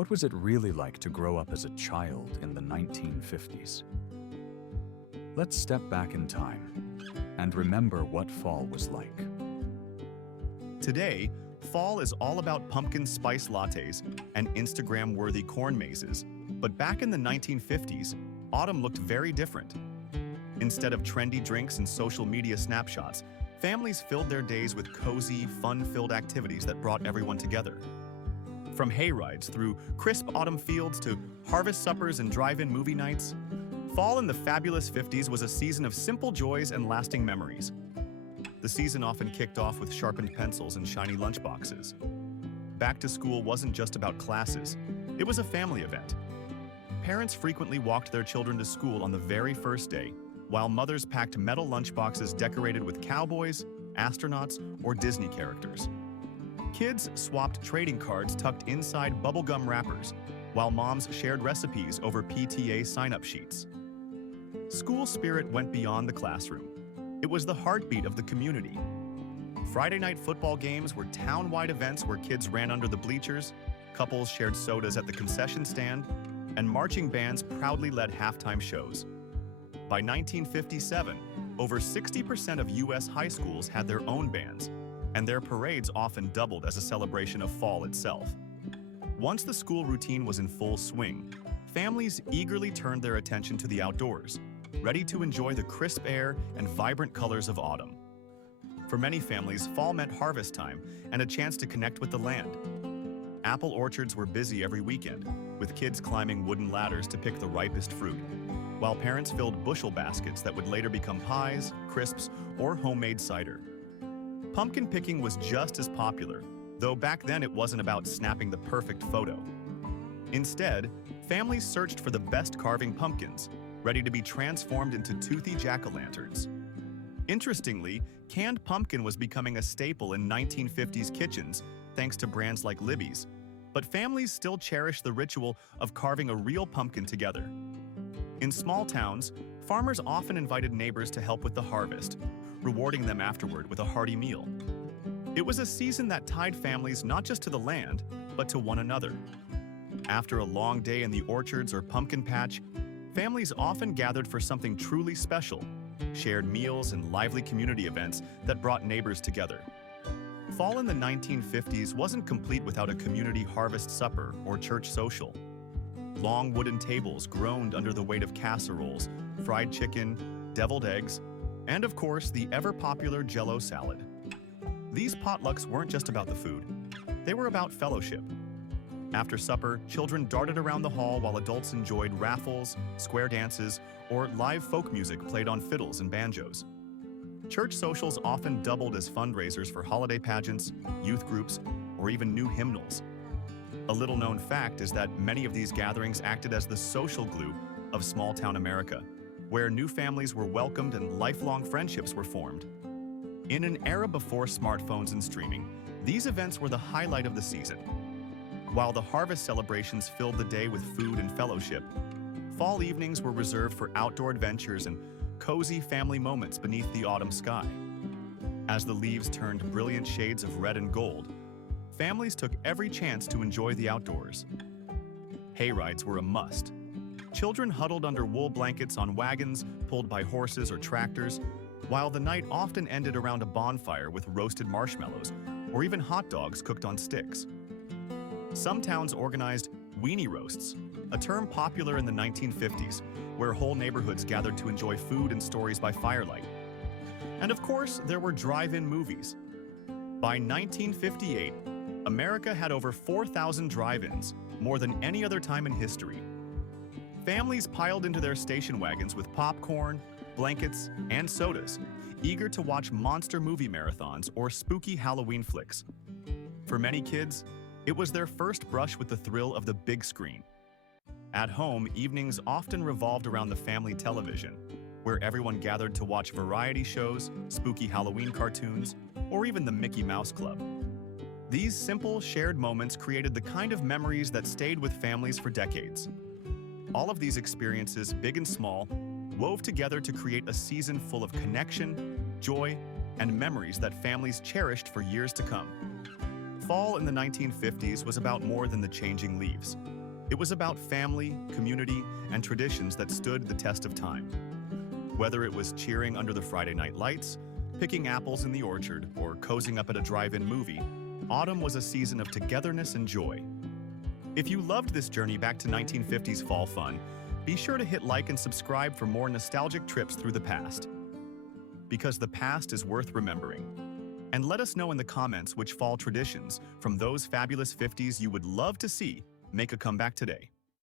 What was it really like to grow up as a child in the 1950s? Let's step back in time and remember what fall was like. Today, fall is all about pumpkin spice lattes and Instagram-worthy corn mazes. But back in the 1950s, autumn looked very different. Instead of trendy drinks and social media snapshots, families filled their days with cozy, fun-filled activities that brought everyone together. From hayrides through crisp autumn fields to harvest suppers and drive-in movie nights, fall in the fabulous 50s was a season of simple joys and lasting memories. The season often kicked off with sharpened pencils and shiny lunchboxes. Back to school wasn't just about classes, it was a family event. Parents frequently walked their children to school on the very first day, while mothers packed metal lunchboxes decorated with cowboys, astronauts, or Disney characters. Kids swapped trading cards tucked inside bubblegum wrappers, while moms shared recipes over PTA sign-up sheets. School spirit went beyond the classroom. It was the heartbeat of the community. Friday night football games were town-wide events where kids ran under the bleachers, couples shared sodas at the concession stand, and marching bands proudly led halftime shows. By 1957, over 60% of U.S. high schools had their own bands, and their parades often doubled as a celebration of fall itself. Once the school routine was in full swing, families eagerly turned their attention to the outdoors, ready to enjoy the crisp air and vibrant colors of autumn. For many families, fall meant harvest time and a chance to connect with the land. Apple orchards were busy every weekend, with kids climbing wooden ladders to pick the ripest fruit, while parents filled bushel baskets that would later become pies, crisps, or homemade cider. Pumpkin picking was just as popular, though back then it wasn't about snapping the perfect photo. Instead, families searched for the best carving pumpkins, ready to be transformed into toothy jack-o'-lanterns. Interestingly, canned pumpkin was becoming a staple in 1950s kitchens thanks to brands like Libby's, but families still cherish the ritual of carving a real pumpkin together. In small towns, farmers often invited neighbors to help with the harvest, rewarding them afterward with a hearty meal. It was a season that tied families not just to the land, but to one another. After a long day in the orchards or pumpkin patch, families often gathered for something truly special, shared meals and lively community events that brought neighbors together. Fall in the 1950s wasn't complete without a community harvest supper or church social. Long wooden tables groaned under the weight of casseroles, fried chicken, deviled eggs, and of course the ever-popular Jell-O salad. These potlucks weren't just about the food, they were about fellowship. After supper, children darted around the hall while adults enjoyed raffles, square dances, or live folk music played on fiddles and banjos. Church socials often doubled as fundraisers for holiday pageants, youth groups, or even new hymnals. A little-known fact is that many of these gatherings acted as the social glue of small-town America, where new families were welcomed and lifelong friendships were formed. In an era before smartphones and streaming, these events were the highlight of the season. While the harvest celebrations filled the day with food and fellowship, fall evenings were reserved for outdoor adventures and cozy family moments beneath the autumn sky. As the leaves turned brilliant shades of red and gold, families took every chance to enjoy the outdoors. Hayrides were a must. Children huddled under wool blankets on wagons pulled by horses or tractors, while the night often ended around a bonfire with roasted marshmallows or even hot dogs cooked on sticks. Some towns organized weenie roasts, a term popular in the 1950s, where whole neighborhoods gathered to enjoy food and stories by firelight. And of course, there were drive-in movies. By 1958, America had over 4,000 drive-ins, more than any other time in history. Families piled into their station wagons with popcorn, blankets, and sodas, eager to watch monster movie marathons or spooky Halloween flicks. For many kids, it was their first brush with the thrill of the big screen. At home, evenings often revolved around the family television, where everyone gathered to watch variety shows, spooky Halloween cartoons, or even the Mickey Mouse Club. These simple, shared moments created the kind of memories that stayed with families for decades. All of these experiences, big and small, wove together to create a season full of connection, joy, and memories that families cherished for years to come. fall in the 1950s was about more than the changing leaves. It was about family, community, and traditions that stood the test of time. Whether it was cheering under the Friday night lights, picking apples in the orchard, or cozying up at a drive-in movie, autumn was a season of togetherness and joy. If you loved this journey back to 1950s fall fun, be sure to hit like and subscribe for more nostalgic trips through the past. Because the past is worth remembering. And let us know in the comments which fall traditions from those fabulous 50s you would love to see make a comeback today.